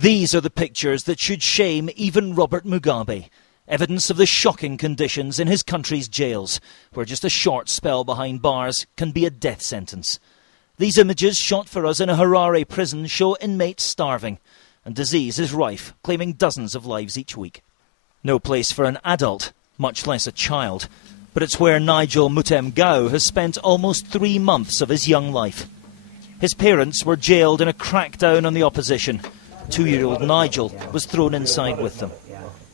These are the pictures that should shame even Robert Mugabe. Evidence of the shocking conditions in his country's jails, where just a short spell behind bars can be a death sentence. These images, shot for us in a Harare prison, show inmates starving, and disease is rife, claiming dozens of lives each week. No place for an adult, much less a child, but it's where Nigel Mutemgao has spent almost 3 months of his young life. His parents were jailed in a crackdown on the opposition. 2-year-old Nigel was thrown inside with them.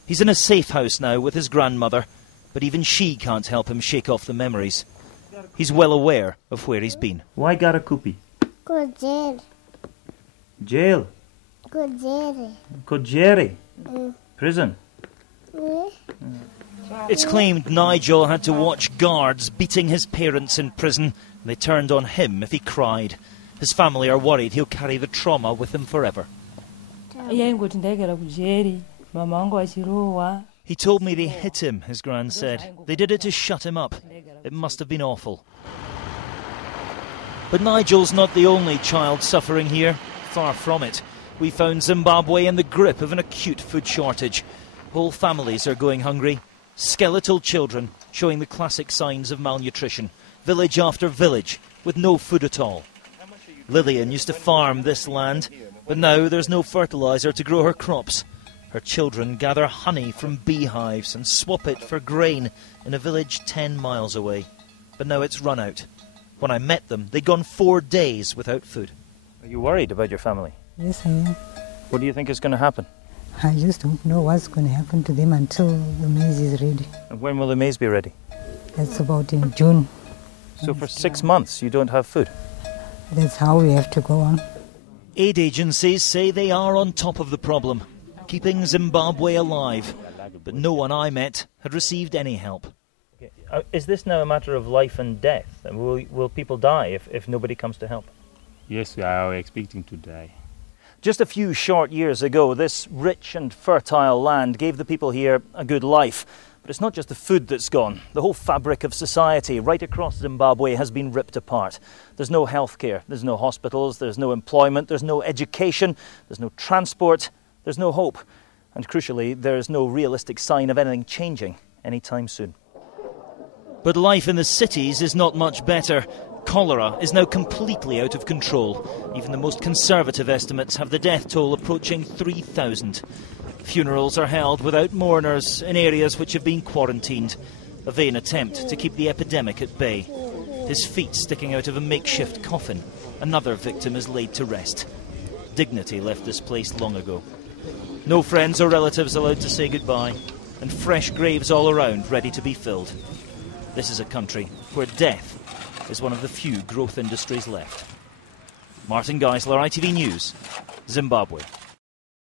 He's in a safe house now with his grandmother, but even she can't help him shake off the memories. He's well aware of where he's been. Why Garakupi? Go jail. Jail? Go jail. Kojere? Prison? It's claimed Nigel had to watch guards beating his parents in prison, and they turned on him if he cried. His family are worried he'll carry the trauma with him forever. He told me they hit him, his gran said. They did it to shut him up. It must have been awful. But Nigel's not the only child suffering here. Far from it. We found Zimbabwe in the grip of an acute food shortage. Whole families are going hungry. Skeletal children showing the classic signs of malnutrition. Village after village with no food at all. Lillian used to farm this land, but now there's no fertiliser to grow her crops. Her children gather honey from beehives and swap it for grain in a village 10 miles away. But now it's run out. When I met them, they'd gone 4 days without food. Are you worried about your family? Yes, I am. What do you think is going to happen? I just don't know what's going to happen to them until the maize is ready. And when will the maize be ready? That's about in June. So for 6 months you don't have food? That's how we have to go on. Aid agencies say they are on top of the problem, keeping Zimbabwe alive. But no one I met had received any help. Is this now a matter of life and death? Will people die if nobody comes to help? Yes, we are expecting to die. Just a few short years ago, this rich and fertile land gave the people here a good life. But it's not just the food that's gone. The whole fabric of society right across Zimbabwe has been ripped apart. There's no healthcare, there's no hospitals, there's no employment, there's no education, there's no transport, there's no hope. And crucially, there's no realistic sign of anything changing anytime soon. But life in the cities is not much better. Cholera is now completely out of control. Even the most conservative estimates have the death toll approaching 3,000. Funerals are held without mourners in areas which have been quarantined. A vain attempt to keep the epidemic at bay. His feet sticking out of a makeshift coffin. Another victim is laid to rest. Dignity left this place long ago. No friends or relatives allowed to say goodbye, and fresh graves all around ready to be filled. This is a country where death is one of the few growth industries left. Martin Geisler, ITV News, Zimbabwe.